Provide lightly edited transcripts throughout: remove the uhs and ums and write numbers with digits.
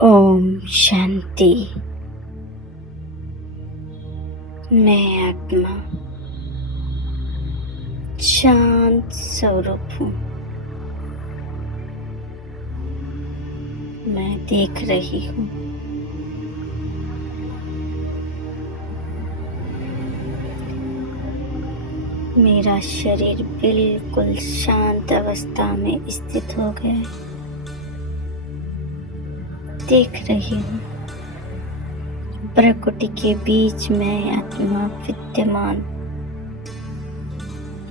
ओम शांति। मैं आत्मा शांत स्वरूप हूँ। मैं देख रही हूँ मेरा शरीर बिल्कुल शांत अवस्था में स्थित हो गया है। देख रही हूँ प्रकृति के बीच में आत्मा विद्यमान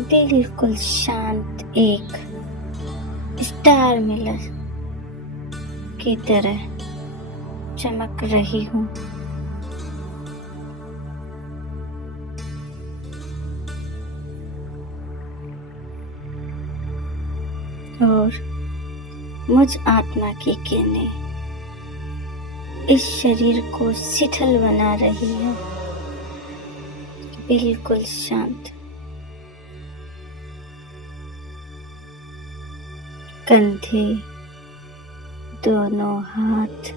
बिल्कुल शांत एक स्टार मिलर की तरह चमक रही हूँ। और मुझ आत्मा की किरणें इस शरीर को शिथिल बना रही है, बिल्कुल शांत। कंधे, दोनों हाथ,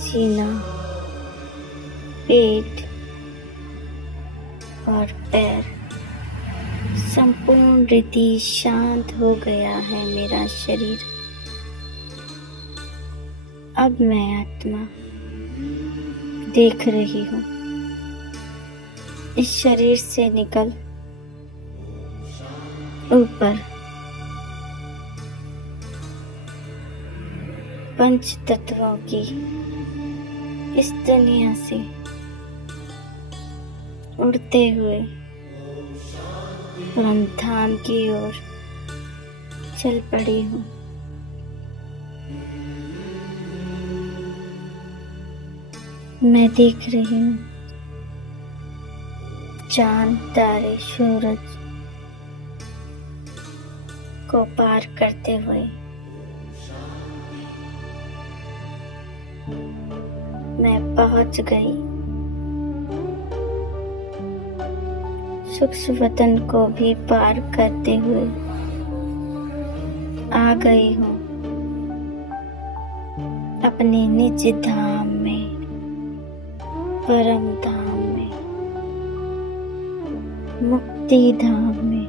सीना, पेट और पैर, संपूर्ण रीति शांत हो गया है मेरा शरीर। अब मैं आत्मा देख रही हूँ इस शरीर से निकल ऊपर पंच तत्वों की इस दुनिया से उड़ते हुए परम धाम की ओर चल पड़ी हूँ। मैं देख रही हूँ चांद, तारे, सूरज को पार करते हुए मैं पहुंच गई। सूक्ष्म वतन को भी पार करते हुए आ गई हूँ अपने निज धाम में, परम धाम में, मुक्ति धाम में,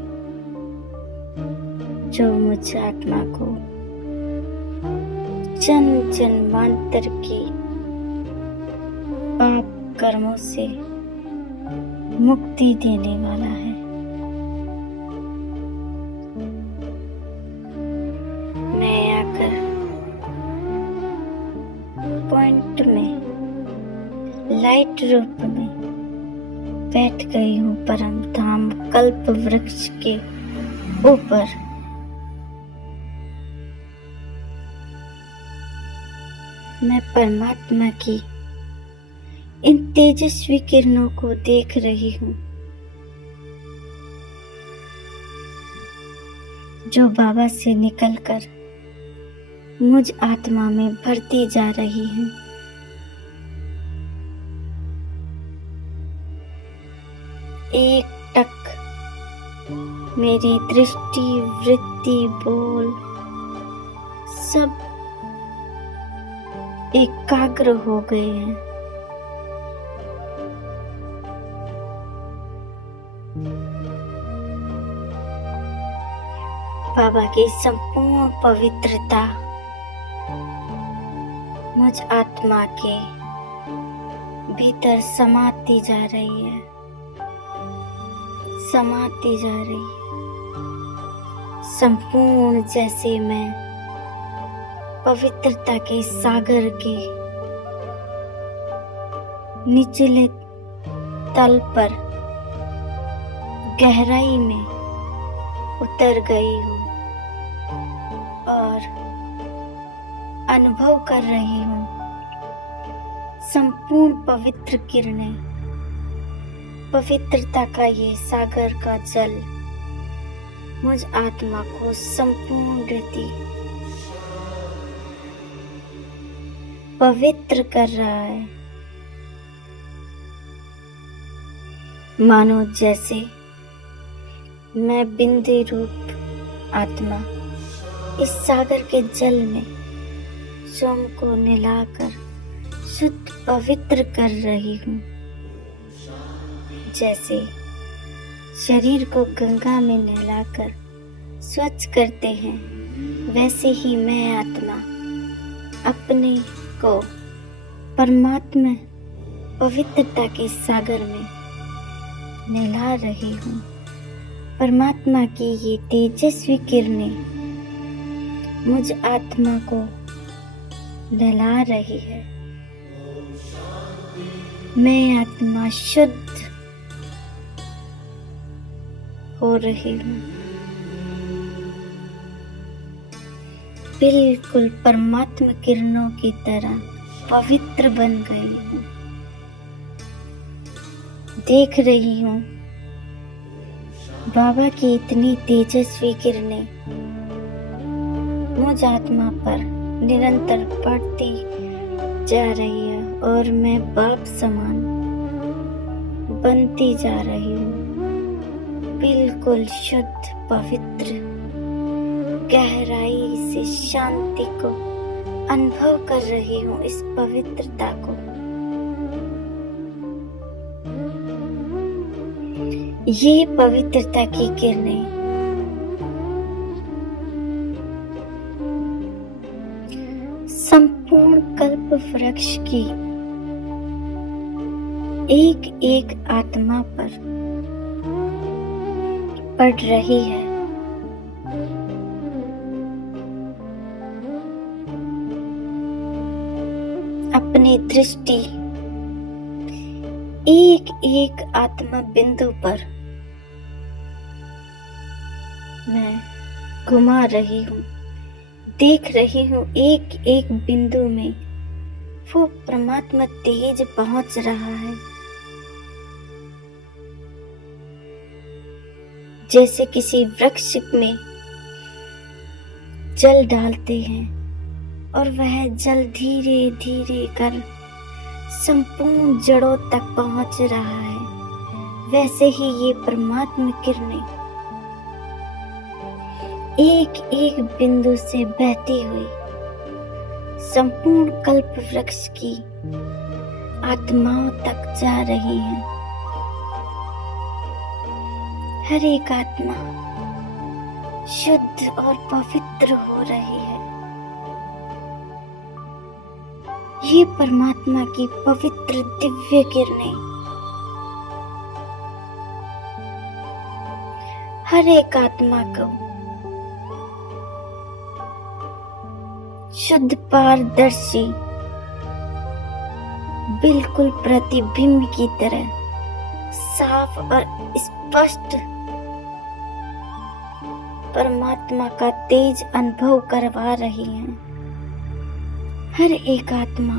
जो मुझ आत्मा को जन्म जन्मांतर की पाप कर्मों से मुक्ति देने वाला है। मैं आकर पॉइंट में लाइट रूप में बैठ गई हूँ परम धाम कल्प वृक्ष के ऊपर। मैं परमात्मा की इन तेजस्वी किरणों को देख रही हूँ जो बाबा से निकलकर मुझ आत्मा में भरती जा रही हैं। एक टक मेरी दृष्टि, वृत्ति, बोल सब एकाग्र हो गए हैं। बाबा की संपूर्ण पवित्रता मुझ आत्मा के भीतर समाती जा रही है, समाती जा रही है। संपूर्ण जैसे मैं पवित्रता के सागर के निचले तल पर गहराई में उतर गई हूँ और अनुभव कर रही हूँ संपूर्ण पवित्र किरणें, पवित्रता का ये सागर का जल मुझ आत्मा को संपूर्ण रीति पवित्र कर रहा है। मानो जैसे मैं बिंदु रूप आत्मा इस सागर के जल में स्वयं को नहलाकर शुद्ध पवित्र कर रही हूँ। जैसे शरीर को गंगा में नहलाकर स्वच्छ करते हैं, वैसे ही मैं आत्मा अपने को परमात्मा पवित्रता के सागर में नहला रही हूँ। परमात्मा की ये तेजस्वी किरणें मुझ आत्मा को नहला रही है। मैं आत्मा शुद्ध हो रही हूँ, बिल्कुल परमात्मा किरणों की तरह पवित्र बन गई हूँ। देख रही हूँ बाबा की इतनी तेजस्वी किरणें मुझ आत्मा पर निरंतर पड़ती जा रही है और मैं बाप समान बनती जा रही हूँ। बिल्कुल शुद्ध पवित्र गहराई से शांति को अनुभव कर रही हूँ। इस पवित्रता को ये पवित्रता की किरणें संपूर्ण कल्प वृक्ष की एक एक आत्मा पर पड़ रही है। अपनी दृष्टि एक एक आत्मा बिंदु पर मैं घुमा रही हूँ। देख रही हूँ एक एक बिंदु में वो परमात्मा तेज पहुंच रहा है। जैसे किसी वृक्ष में जल डालते हैं और वह जल धीरे धीरे कर संपूर्ण जड़ों तक पहुंच रहा है, वैसे ही ये परमात्मा किरणें एक एक बिंदु से बहती हुई संपूर्ण कल्प वृक्ष की आत्माओं तक जा रही हैं। हर एक आत्मा शुद्ध और पवित्र हो रही है। ये परमात्मा की पवित्र दिव्य किरणें हर एक आत्मा को शुद्ध पारदर्शी बिल्कुल प्रतिबिंब की तरह साफ और स्पष्ट परमात्मा का तेज अनुभव करवा रही हैं। हर एक आत्मा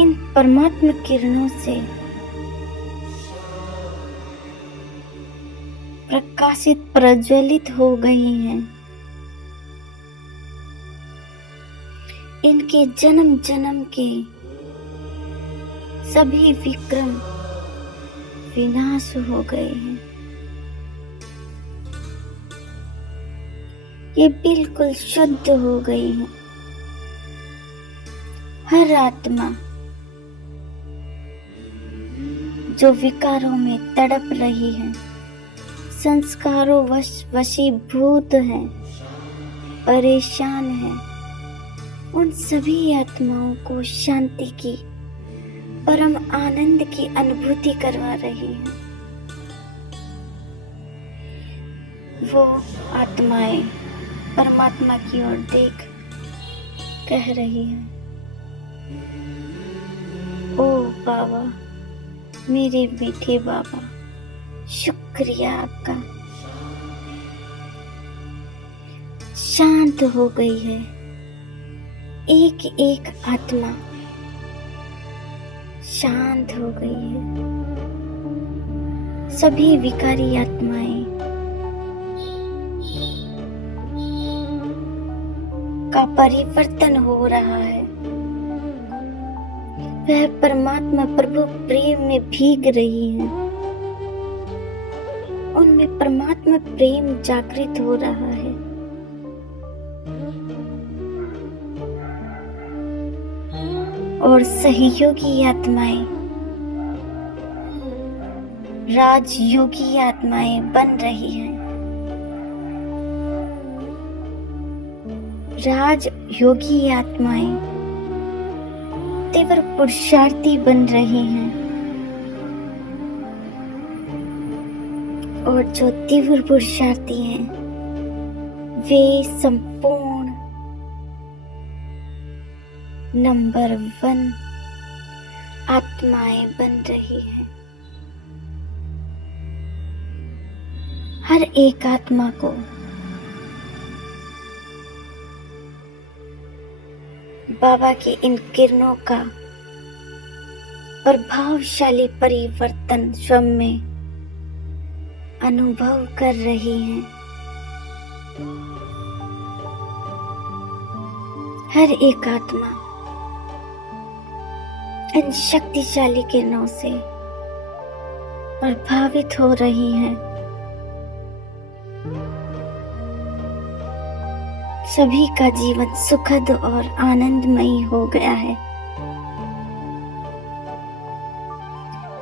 इन परमात्मा किरणों से प्रकाशित प्रज्वलित हो गई हैं। इनके जन्म जन्म के सभी विक्रम विनाश हो गए हैं। ये बिल्कुल शुद्ध हो गई है। हर आत्मा जो विकारों में तड़प रही है, संस्कारों वशीभूत है, परेशान है, उन सभी आत्माओं को शांति की परम आनंद की अनुभूति करवा रही है। वो आत्माएं परमात्मा की ओर देख कह रही है, ओ बाबा, मेरे मीठे बाबा, शुक्रिया आपका। शांत हो गई है एक एक आत्मा, शांत हो गई है। सभी विकारी आत्माएं का परिवर्तन हो रहा है। वह परमात्मा प्रभु प्रेम में भीग रही है। उनमें परमात्मा प्रेम जागृत हो रहा है। और सहयोगी आत्माएं, राजयोगी आत्माएं बन रही हैं। राजयोगी आत्माएं तीव्र पुरुषार्थी बन रही हैं, और जो तीव्र पुरुषार्थी हैं वे संपूर्ण नंबर 1 आत्माएं बन रही हैं। हर एक आत्मा को बाबा की इन किरणों का प्रभावशाली परिवर्तन स्वयं में अनुभव कर रही हैं। हर एक आत्मा इन शक्तिशाली किरणों से प्रभावित हो रही है। सभी का जीवन सुखद और आनंदमयी हो गया है।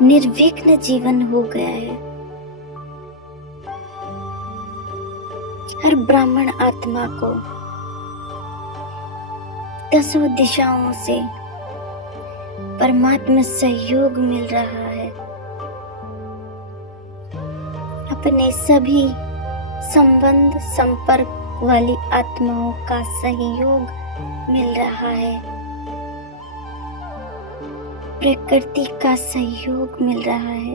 निर्विघ्न जीवन हो गया है। हर ब्राह्मण आत्मा को 10 दिशाओं से परमात्मा सहयोग मिल रहा है। अपने सभी संबंध संपर्क वाली आत्माओं का सहयोग मिल रहा है। प्रकृति का सहयोग मिल रहा है।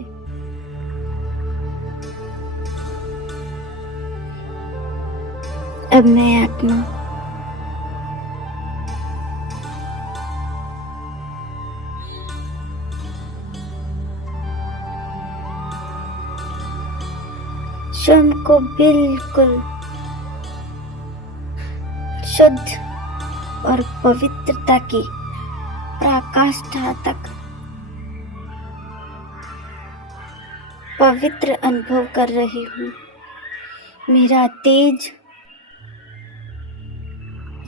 अब मैं आत्मा स्वयं को बिल्कुल शुद्ध और पवित्रता की पराकाष्ठा तक पवित्र अनुभव कर रही हूँ। मेरा तेज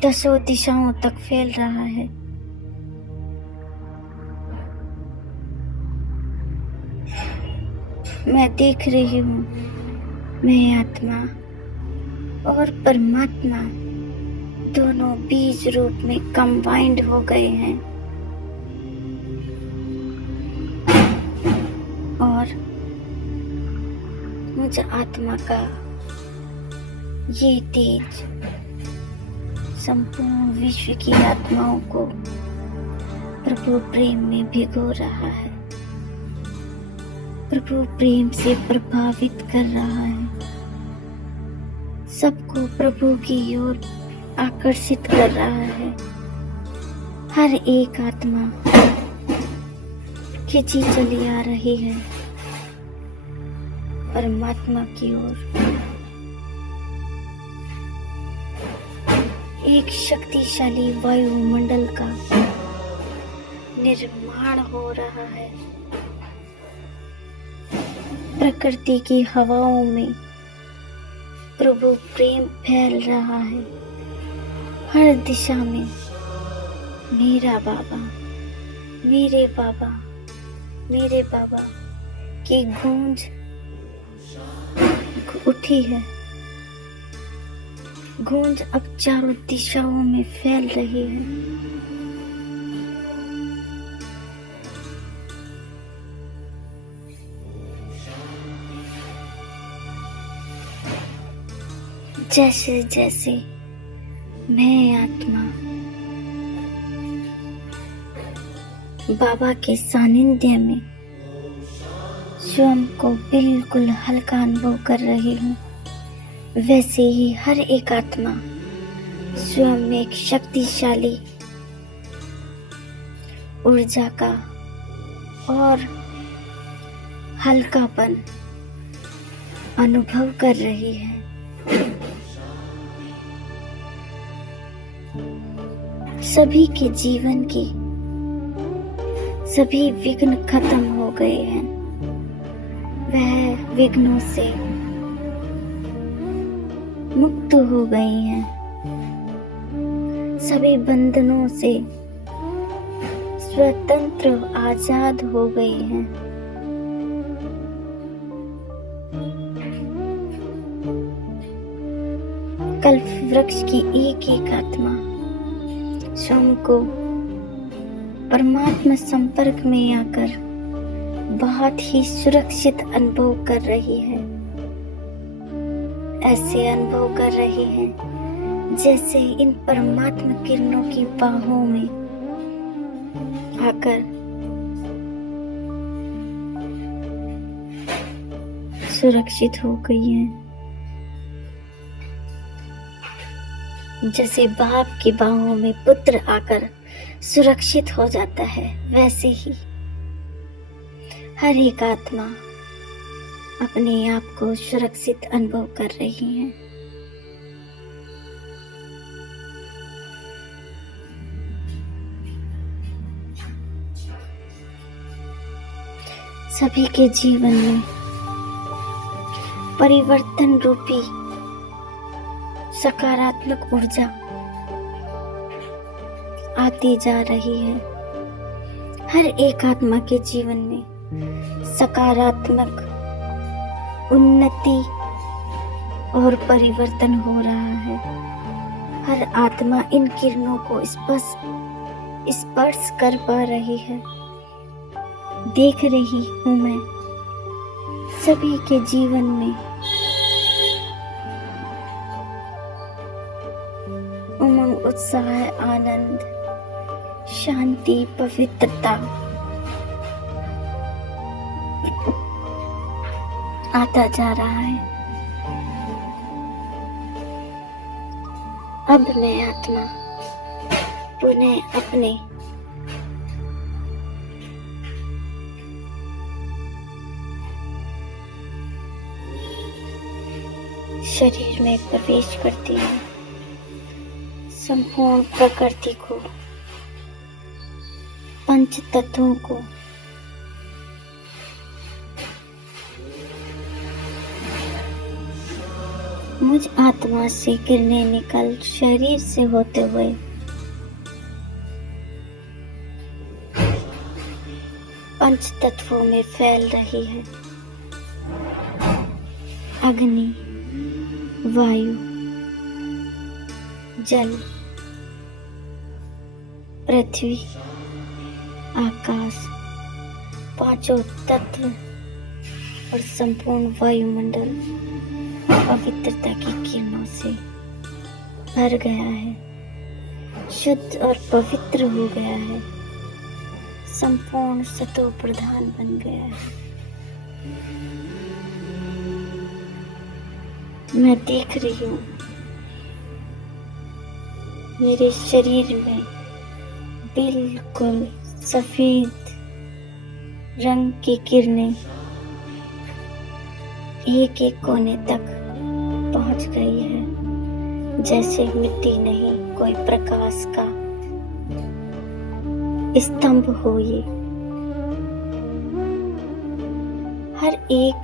10 दिशाओं तक फैल रहा है। मैं देख रही हूँ, मैं आत्मा और परमात्मा दोनों बीज रूप में कंबाइंड हो गए हैं, और मुझ आत्मा का ये तेज संपूर्ण विश्व की आत्माओं को प्रभु प्रेम में भिगो रहा है, प्रभु प्रेम से प्रभावित कर रहा है, सबको प्रभु की ओर आकर्षित कर रहा है। हर एक आत्मा खिंची चली आ रही है परमात्मा की ओर। एक शक्तिशाली वायुमंडल का निर्माण हो रहा है। प्रकृति की हवाओं में प्रभु प्रेम फैल रहा है। हर दिशा में मेरा बाबा, मेरे बाबा, मेरे बाबा की गूंज उठी है। गूंज अब चारों दिशाओं में फैल रही है। जैसे जैसे मैं आत्मा बाबा के सानिध्य में स्वयं को बिल्कुल हल्का अनुभव कर रही हूँ, वैसे ही हर एक आत्मा स्वयं में एक शक्तिशाली ऊर्जा का और हल्कापन अनुभव कर रही है। सभी के जीवन की सभी विघ्न खत्म हो गए हैं। वह विघ्नों से मुक्त हो गई हैं। सभी बंधनों से स्वतंत्र आजाद हो गई हैं। कल्प वृक्ष की एक एक आत्मा स्वयं को परमात्मा संपर्क में आकर बहुत ही सुरक्षित अनुभव कर रही है। ऐसे अनुभव कर रही है जैसे इन परमात्मा किरणों की बाहों में आकर सुरक्षित हो गई है। जैसे बाप की बाहों में पुत्र आकर सुरक्षित हो जाता है, वैसे ही हर एक आत्मा अपने आप को सुरक्षित अनुभव कर रही है। सभी के जीवन में परिवर्तन रूपी सकारात्मक ऊर्जा आती जा रही है। हर एक आत्मा के जीवन में सकारात्मक उन्नति और परिवर्तन हो रहा है। हर आत्मा इन किरणों को स्पर्श कर पा रही है। देख रही हूं मैं सभी के जीवन में उमंग, उत्साह, आनंद, शांति, पवित्रता आता जा रहा है। अब मैं आत्मा पुनः अपने शरीर में प्रवेश करती हूँ। संपूर्ण प्रकृति को, पंच तत्वों को मुझ आत्मा से किरणें निकल शरीर से होते हुए पंच तत्वों में फैल रही है। अग्नि, वायु, जल, पृथ्वी, आकाश, पांचों तत्व और संपूर्ण वायुमंडल पवित्रता की किरणों से भर गया है, शुद्ध और पवित्र हो गया है, संपूर्ण सतो प्रधान बन गया है। मैं देख रही हूँ मेरे शरीर में बिल्कुल सफेद रंग की किरणें एक एक कोने तक पहुंच गई है। जैसे मिट्टी नहीं, कोई प्रकाश का स्तंभ हो। ये हर एक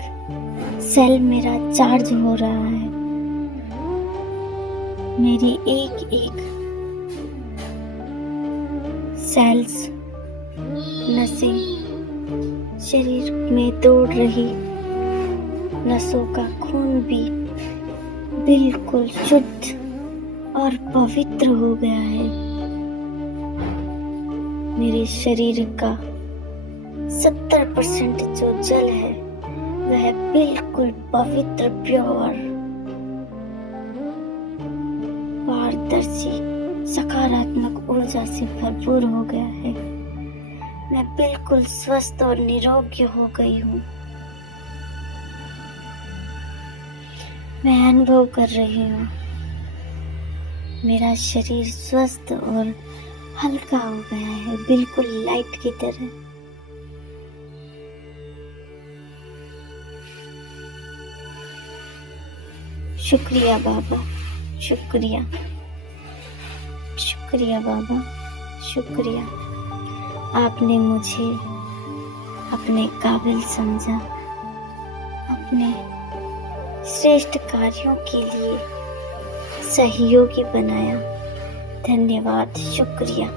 सेल मेरा चार्ज हो रहा है। मेरी एक एक सेल्स, नसें, शरीर में दौड़ रही नसों का खून भी बिल्कुल शुद्ध और पवित्र हो गया है। मेरे शरीर का 70% जो जल है वह बिल्कुल पवित्र, प्योर, पारदर्शी, सकारात्मक ऊर्जा से भरपूर हो गया है। मैं बिल्कुल स्वस्थ और निरोगी हो गई हूँ। मैं अनुभव कर रही हूँ मेरा शरीर स्वस्थ और हल्का हो गया है, बिल्कुल लाइट की तरह। शुक्रिया बाबा, शुक्रिया, शुक्रिया बाबा, शुक्रिया। आपने मुझे अपने काबिल समझा, अपने श्रेष्ठ कार्यों के लिए सहयोगी बनाया। धन्यवाद, शुक्रिया।